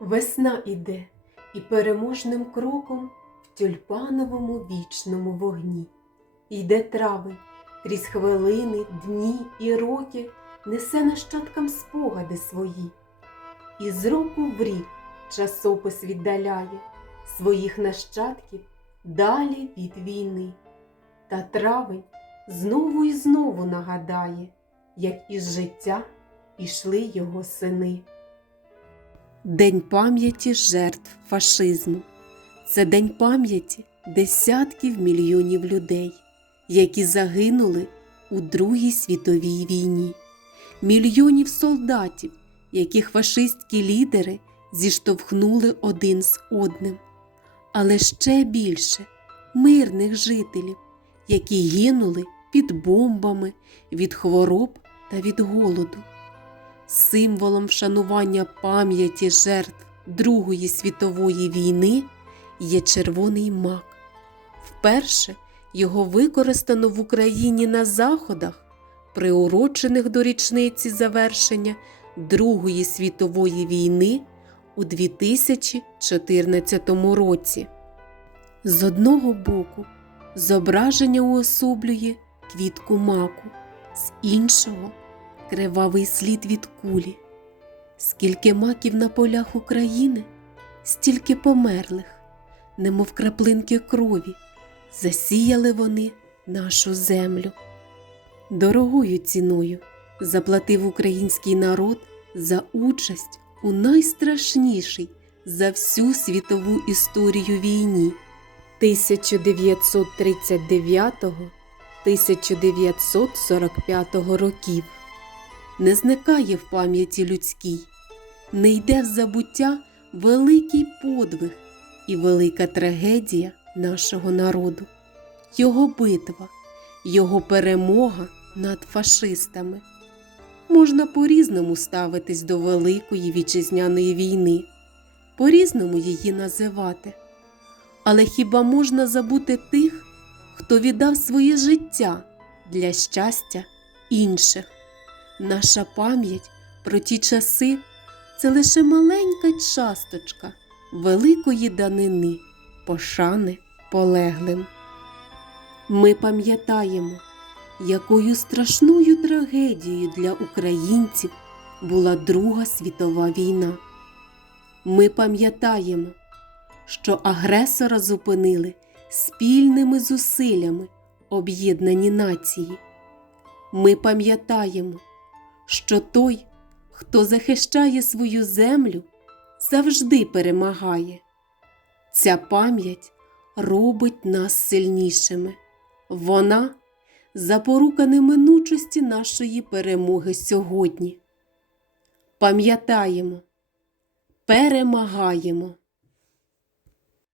Весна іде і переможним кроком в тюльпановому вічному вогні. Йде травень крізь хвилини, дні і роки, несе нащадкам спогади свої. І з року в рік часопис віддаляє своїх нащадків далі від війни. Та травень знову і знову нагадає, як із життя пішли його сини. День пам'яті жертв фашизму. Це день пам'яті десятків мільйонів людей, які загинули у Другій світовій війні, мільйонів солдатів, яких фашистські лідери зіштовхнули один з одним, але ще більше мирних жителів, які гинули під бомбами від хвороб та від голоду. Символом вшанування пам'яті жертв Другої світової війни є червоний мак. Вперше його використано в Україні на заходах, приурочених до річниці завершення Другої світової війни у 2014 році. З одного боку, зображення уособлює квітку маку, з іншого кривавий слід від кулі. Скільки маків на полях України, стільки померлих, немов краплинки крові, засіяли вони нашу землю. Дорогою ціною заплатив український народ за участь у найстрашнішій за всю світову історію війні 1939-1945 років. Не зникає в пам'яті людській, не йде в забуття великий подвиг і велика трагедія нашого народу, його битва, його перемога над фашистами. Можна по-різному ставитись до Великої вітчизняної війни, по-різному її називати. Але хіба можна забути тих, хто віддав своє життя для щастя інших? Наша пам'ять про ті часи це лише маленька часточка великої данини, пошани полеглим. Ми пам'ятаємо, якою страшною трагедією для українців була Друга світова війна. Ми пам'ятаємо, що агресора зупинили спільними зусиллями об'єднані нації. Ми пам'ятаємо, що той, хто захищає свою землю, завжди перемагає. Ця пам'ять робить нас сильнішими. Вона запорука неминучості нашої перемоги сьогодні. Пам'ятаємо, перемагаємо.